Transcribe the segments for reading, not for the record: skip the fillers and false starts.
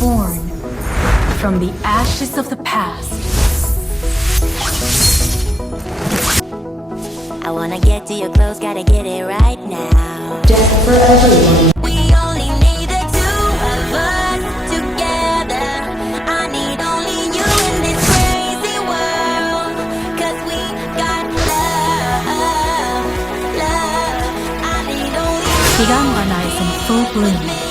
reborn from the ashes of the past. I wanna get to your clothes, gotta get it right now. Death for everyone. We only need the two of us together. I need only you in this crazy world. 'Cause we got love, love. I need only you. Hirangana is in full bloom.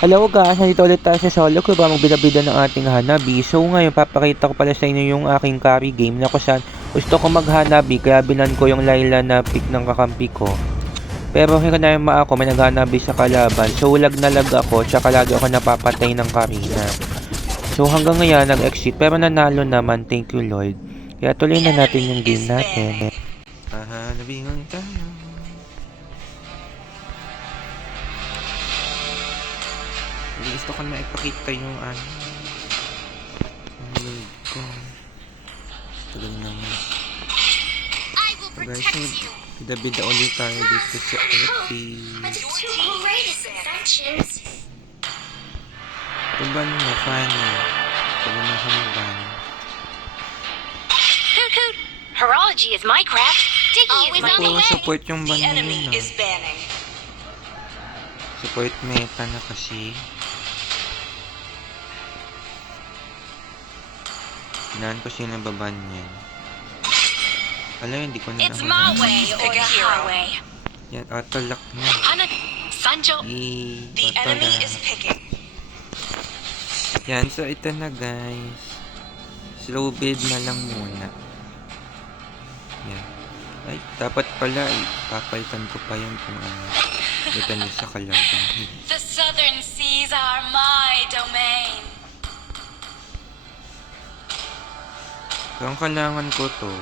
Hello guys, nandito ulit tayo sa solo ko ba magbida-bida ng ating Hanabi. So ngayon papakita ko pala sa inyo yung aking carry game na kung saan gusto ko mag-Hanabi kaya binan ko yung Layla na pick ng kakampi ko. Pero hinayama ako may nag-Hanabi sa kalaban. So lag na lag ako tsaka lagi ako napapatay ng Karina. So hanggang ngayon nag-exit pero nanalo naman, thank you Lord. Kaya tuloy na natin yung game natin. Hanabi nga tayo. Gusto ko na ipakita yung ano. Ang load ko. Tagal naman. So guys, bida-bida ulit tayo dito sa epi. Tuban mo, funny. Tuban mo hamaban. Hoot hoot! Horology is my craft. Diggy is my Puro name. support yung ban The enemy nila. is banning. Support meta na kasi. Hinaan ko sino baban yan. Alam, hindi ko na It's my way or Pick the a hero. highway. Yan, auto-lock na. Hana, Sanjo. The enemy is picking. Yan, so ito na guys. Slow build na lang muna. Yan. Ay, dapat pala papalitan ko pa yun kung ano. Ito na sa kalaban. The southern seas are my domain. Kung kailangan ko to.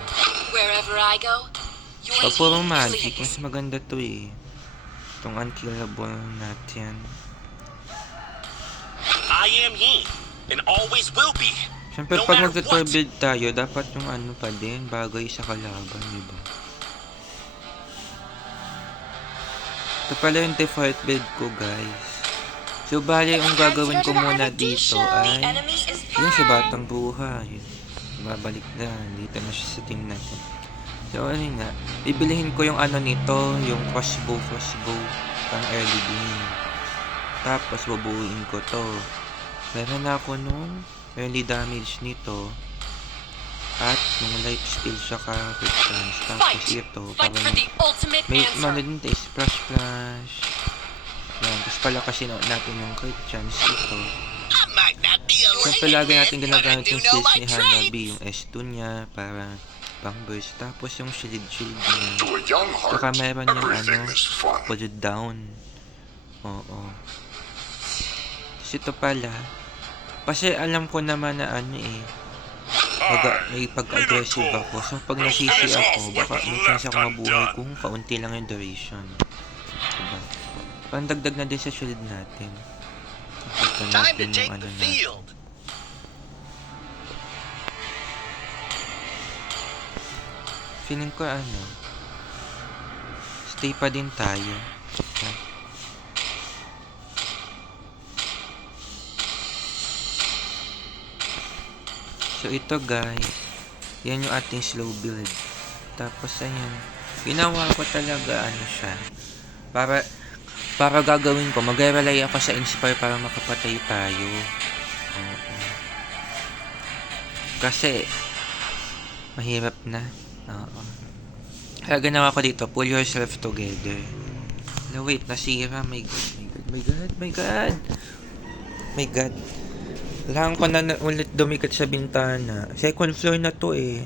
Wherever I go, your Pag puro team magic, leads. mas maganda to eh. Itong unkillable natin. I am he, and always will be. Siyempre, No pag matter magtutor what. build tayo, dapat yung ano pa din, bagay sa kalaban, diba? Ito pala yung default build ko, guys. So, bali, yung gagawin ko muna dito ay yun sa batang buhay. Babalik na, dito na siya sa team natin. So, ano nga, bibilihin ko yung ano nito, yung crossbow, pang early game. Tapos, bubuuin ko to. Meron na ako nung early damage nito. At nung life steal saka quick chance. Tapos ito, Fight parang for the ultimate may answer. ano din tayo, splash. Yan, tapos pala kasi natin yung quick chance ito. I might not be a Siyempre lagi natin layman, but I ginagamit do yung know skills my ni trade. Hanabi, yung S2 niya para pang burst. Tapos yung shield niya. To a young heart, Saka meron yung everything ano, is fun. put it down. Oo. Tapos ito pala, kasi alam ko naman na ano eh, may pag-aggressive ako. So pag nasisi ako, baka may chance ako mabuhay kung kaunti lang yung duration. Diba? Pandagdag na din sa shield natin. Ito Time to natin take yung ano the natin. field. Feeling ko ano, stay pa din tayo. So ito guys, yan yung ating slow build. Tapos ayan, ginawa ko talaga ano siya, para gagawin ko, mag-rely ako sa inspire para makapatay tayo. Oo. Kasi mahirap na. Oo. Kaya ginawa ko dito, pull yourself together. No wait, nasira. My God. Kailangan ko na ulit dumikat sa bintana. Second floor na to eh.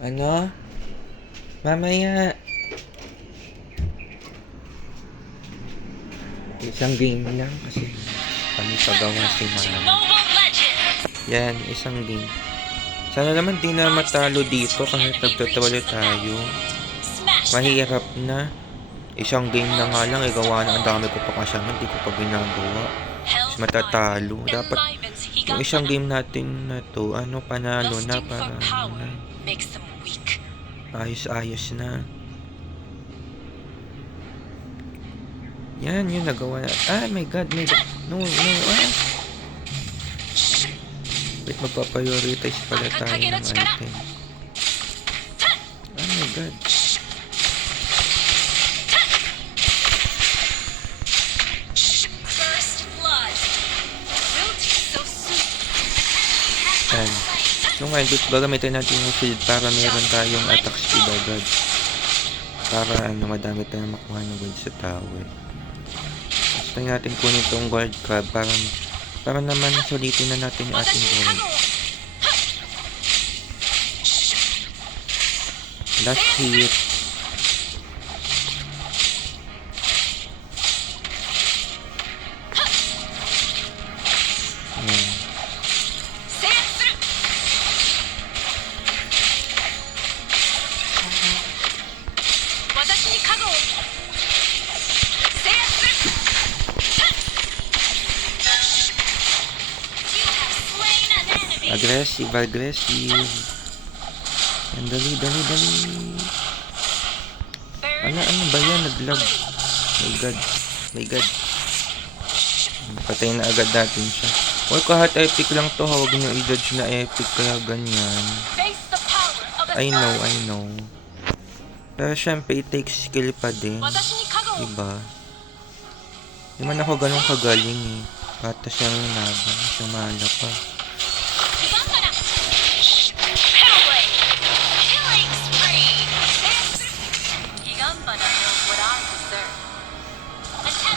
Ano? Mamaya. Isang game lang kasi kami pagawa si Mama. Mobile Legends. Yan, isang game. Sana naman di na matalo dito kahit nagtutulog tayo. Smash. Mahirap na. Isang game na nga lang, gawa na ang dami ko pa kasama, hindi ko pa ginagawa. Mas matatalo. Dapat Yung isang game natin na to, panalo na, Lusting for parang power makes them weak. ayos-ayos na. Yan, yun nagawa na. My god, no, Wait, magpa-prioritize pala tayo ng item. My god. First blood. Will do so soon. Yan. So ngayon, gagamitin natin yung shield para meron tayong attack speed agad. Para madami tayong makuha ng gold sa tower. Gusto natin kunin itong gold crab para naman sulitin na natin yung ating gold. Last hit. Yan. Aggressive. Yan, dali. Ano ba yan? Nag-lag. My god. Patay na agad natin siya. Kahit epic lang to, huwag nyo i-judge na epic kaya ganyan. I know. Pero syempre, it takes skill pa din. Diba? Di man ako ganun kagaling eh. Patas siyang laban. Sumala pa.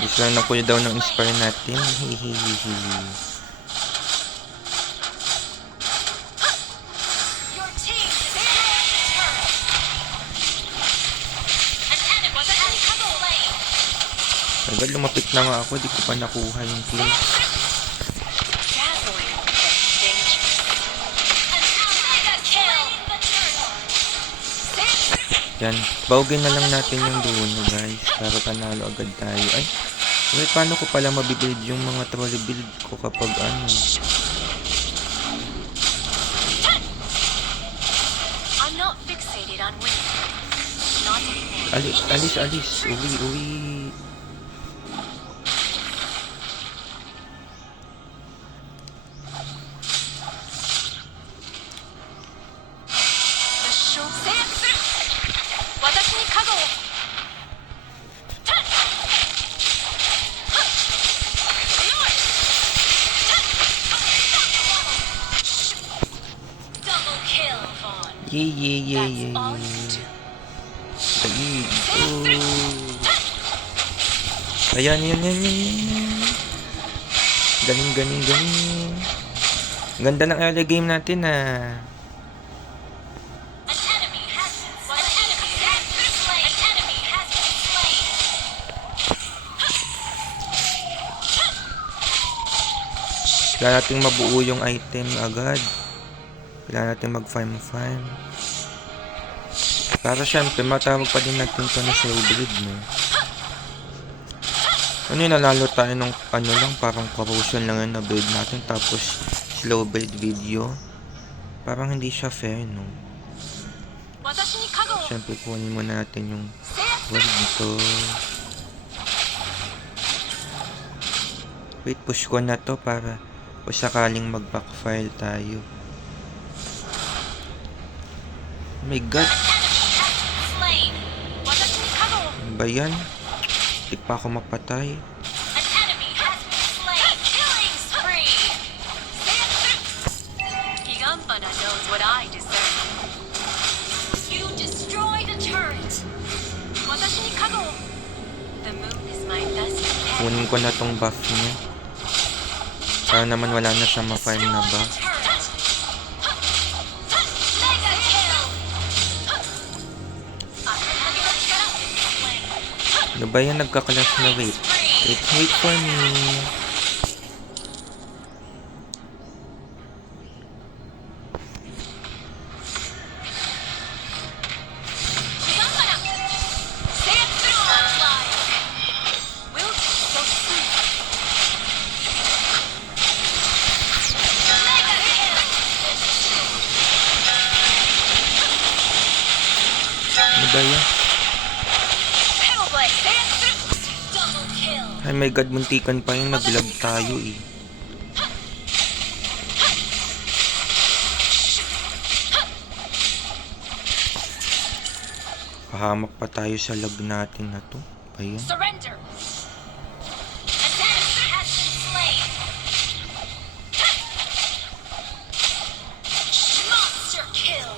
Gusto lang na cooldown ng inspire natin. Hihihihi. Agad lumapit na nga ako, di ko pa nakuha yung kill. Yan, bawagin na lang natin yung duno guys, para panalo agad tayo. Ay, wait, paano ko pala mabibuild yung mga trolley build ko kapag I'm not fixated on winning. Not anymore. Alis, uwi. Yeah. Ayan. Galing. Ganda ng early game natin Kailangan natin mabuo yung item agad. Kailangan natin mag-farm. Para syempre, matawag pa din natin ito na slow build, no? Nalalo tayo ng parang corrosion lang yun na build natin, tapos slow build video. Parang hindi siya fair, no? Syempre, kunin muna natin yung word dito. Wait, push ko na to para kung sakaling mag-backfire tayo. Oh my god! Ano ba yan? Di pa ako mapatay. Kunin ko na tong buff niya. Para naman wala na siya ma-farm na buff. Ano ba yan? Nagkakalas na wait. Wait for me. ba yan? Hellblade, dance through. Double kill. Ay my god, muntikan pa yung naglag tayo eh. Pahamak pa tayo sa lag natin na to. Ba yan? Surrender. Attack has been slain. Monster kill.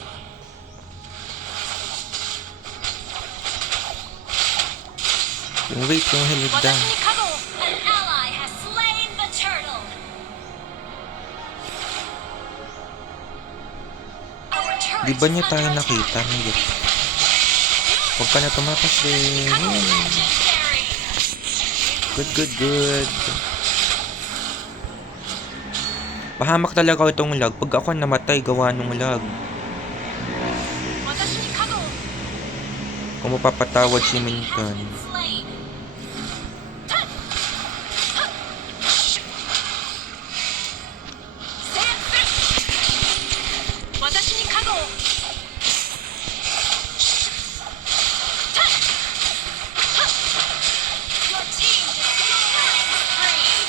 Wait, yung hilig down. Watashi ni kago. An ally has slain the turtle. Our turret Di ba niya is tayo under nakita? attack. Hindi. Huwag ka na tumakas eh. Kago legendary. Good. Pahamak talaga itong lag. Pag ako namatay, gawa nung lag. Watashi ni kago. Kung mapapatawad si Minton. Slain. Watashi ni kago. Your team is killing spree.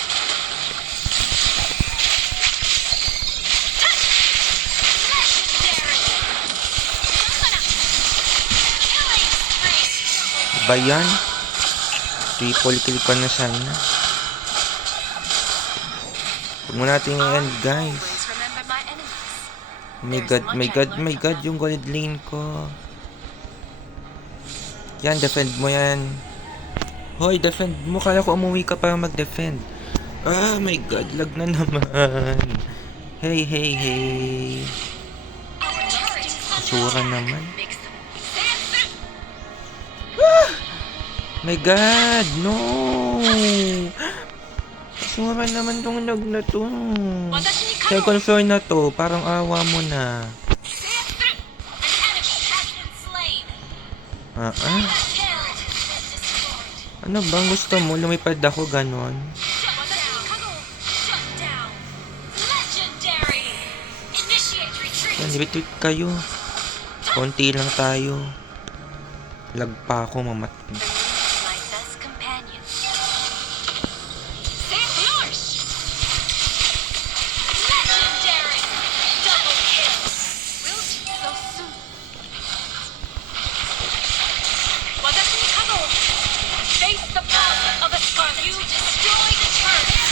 Legendary. Killing spree. Ba yan? Triple kill ka na sana. Huwag mo natin i-end guys. Always remember my enemies. My god, yung gold lane ko. Yan, defend mo yan. Hoy, defend mo. Kala ko umuwi ka para mag-defend. Ah, my god, lag na naman. Hey. Our turret is under Sura attack. naman. Mix them. My god, no! Sura naman tong lag na to. Watashi ni kago. Second floor na to, parang awa mo na. An enemy has been slain. Ah, The turret has been destroyed. ano bang gusto mo? Lumipad ako, ganon. Shut down. Legendary. Initiate retreat. Yan, retreat kayo. Konti lang tayo. Lag pa ako, mamatay. My best companion. Save yours. Legendary. Double kill. Will so soon. Watashi ni kago. Face the power of a scarlet. You destroy the turret.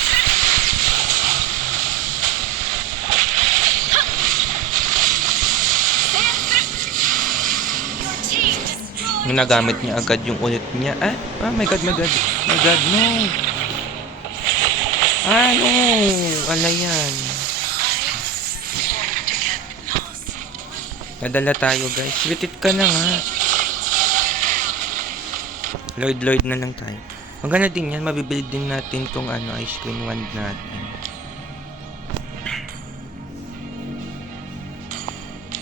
Your team destroyed. Ginagamit niya agad yung ulit niya. My god, no. No. Ala yan. Nadala tayo guys. Retreat ka na nga. Lloyd na lang tayo. Maganda din yan. Mabibuild din natin tong ice cream wand natin.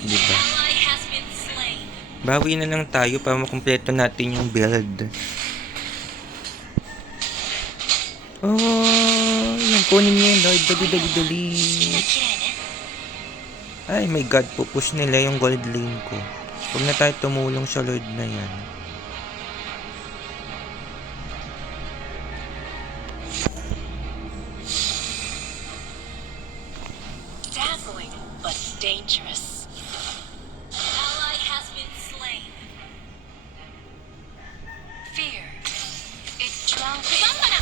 Diba? Ally has been slain. Bawi na lang tayo para makumpleto natin yung build. Oh, yung kunin niyo yun, Lord. Dali. Ay, my God. Pupush nila yung gold lane ko. Huwag na tayo tumulong sa Lord na yan. Dazzling, but dangerous. Ally has been slain. Fear. It drowns me. Samana!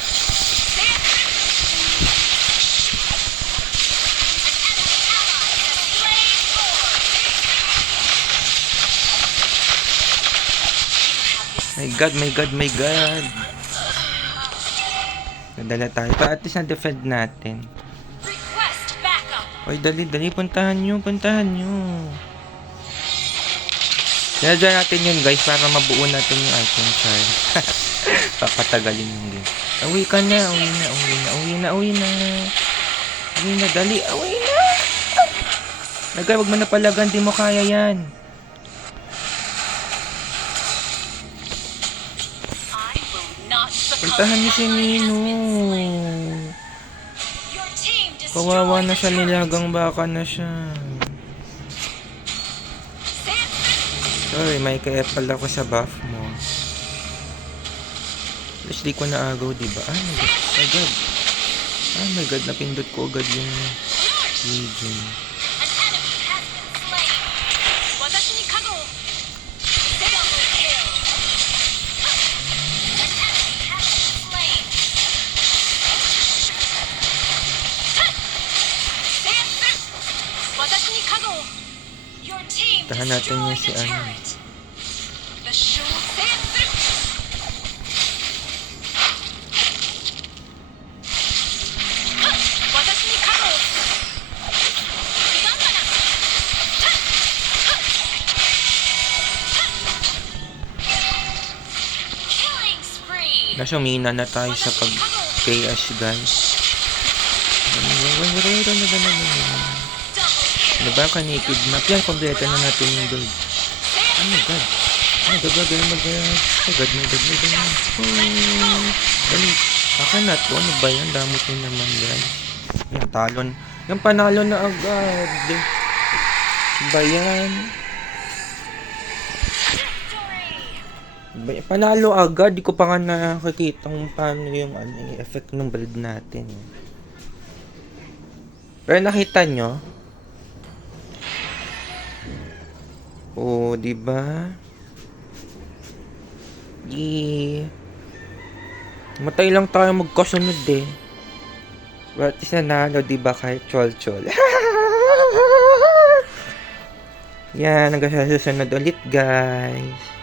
My God. Nadala tayo. Pa at least na-defend natin. Request backup. Oy, dali. Puntahan nyo. Sinadya natin yun, guys, para mabuo natin yung item chart. Papatagalin yung game. Uwi ka na. Uwi na, dali. Uwi na. Nagay, wag mo na palagan. Di mo kaya yan. I will not succumb. Puntahan niyo si Nino. Your team destroyed Kawawa na siya, the turret. nilagang baka na siya. Ay, may ka-epal ako sa buff mo. Tapos di ko naagaw, diba? Ah, my God. Agad. Ah, my God. Napindot ko agad yung Legion. An enemy has been slain. Watashi ni kago. Double kill. An enemy has been slain. Dance. Watashi ni kago. Your team Tahan natin destroyed yung si the ano. turret. The show dance. Watashi ni kago. Killing spree. Nasa mina na tayo sa pag-KS, guys. Double Diba ka-naked-nap? Yan, kompleto na natin yung gold. Oh my God. Oh my God, Oh God, my God. Oh. Dali. Baka na to. Ano ba yan? Damot nyo naman, guys. Yan, talon. Yan, panalo na agad. Ba yan? Panalo agad. Di ko pa nga nakakita kung paano yung effect ng build natin. Pero nakita nyo? Oh, di ba? Matay lang tayo magkasunod eh. But is nanalo, di ba, kahit chol-chol? Yan, hanggang sa susunod ulit, guys.